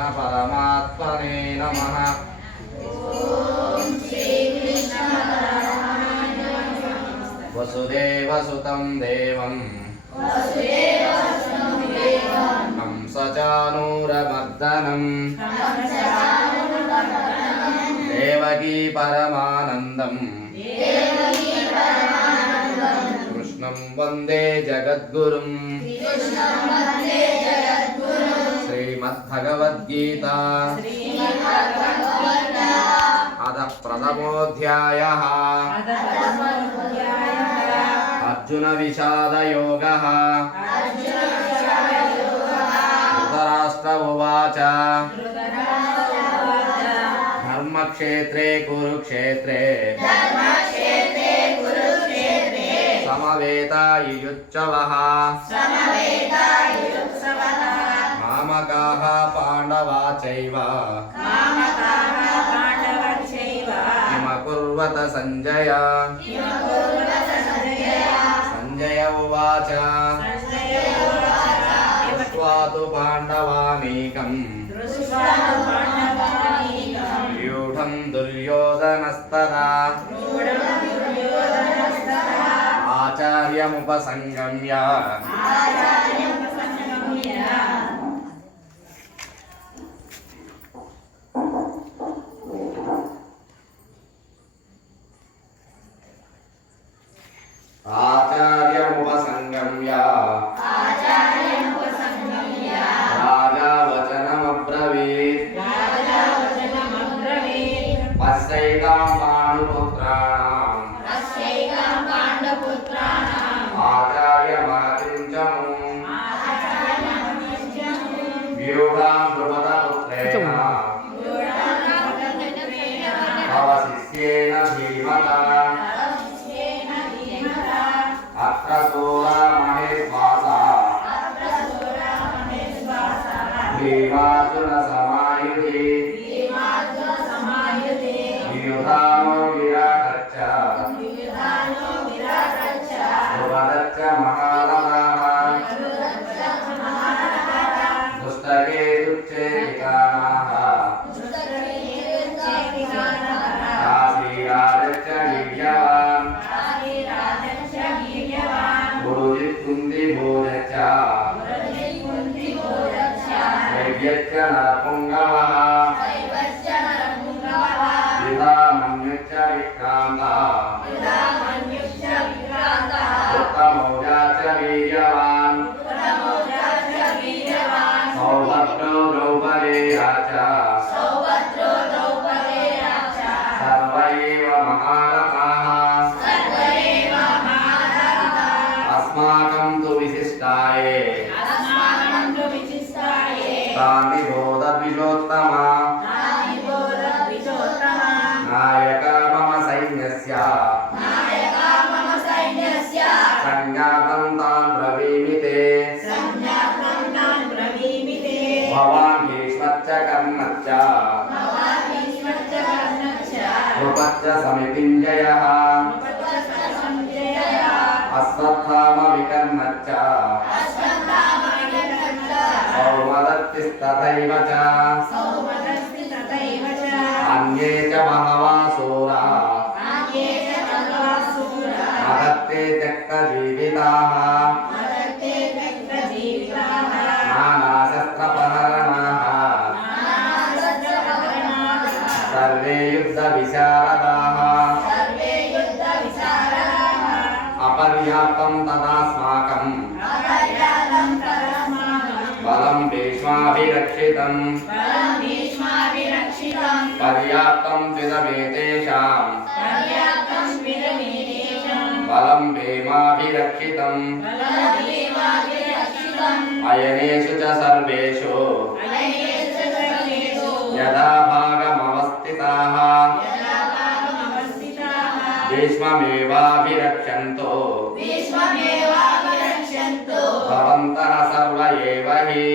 श्रीकृष्ण परमात्मने नमः। वसुदेवसुतं देवं कंसचाणूरमर्दनं देवकी परमानन्दं कृष्णं वन्दे जगद्गुरुं। श्रीमद्भगवद्गीता अथ प्रथमोऽध्यायः अर्जुन विषाद योगः। धृतराष्ट्र उवाच धर्मक्षेत्रे कुरुक्षेत्रे समवेतायुयुत्सवः मामकाः पाण्डवा चैव किमकुर्वत संजय। संजय उवाच दृष्ट्वा तु पाण्डवानीकं व्यूढं दुर्योधनस्तदा आचार्यमुपसंगम्य राजा वचनमब्रवीत् पश्यैतां पाण्डुपुत्राणाम् आचार्यमहतिञ्चमुं व्यूढां द्रुपदपुत्रेण तव शिष्येन धीमता अत्रसूरा महेश्वासा भीमार्जुन समायुधि युधानो विराटच्च ध्रुवदच्च महारथाः दुष्टकेतुश्चेकितानाः काशीराजच्च वीर्यवान् कुरुजित्कुन्दिभोजश्च शैव्यश्च नरपुङ्गवः युधामन्युश्च विक्रान्तः उत्तमौजाश्च वीर्यवान् सौभद्रो द्रौपदेया च सर्व एव महारथाः अस्माकं तु विशिष्टाये तानि बोधद्विजोत्तमा नायक मम सैन्यस्य संज्ञातं तान् ब्रवीमि ते भवान् भीष्मश्च कर्णश्च कृपश्च समितिञ्जयः अश्वत्थामा विकर्णश्च सौमदत्तिस्तथैव च अन्ये च बहवः शूरा मदत्ते त्यक्तजीविताः नानाशस्त्रप्रहरणाः सर्वे युद्धविशारदाः अपर्याप्तं तदास्माकं बलं भीष्माभिरक्षितं पर्याप्तं द्विदमेतेषां बलं भीमाभिरक्षितं अयनेषु च सर्वेषु यदा भागमवस्थिताः भीष्ममेवाभिरक्षन्तो भवन्तः सर्व एव हि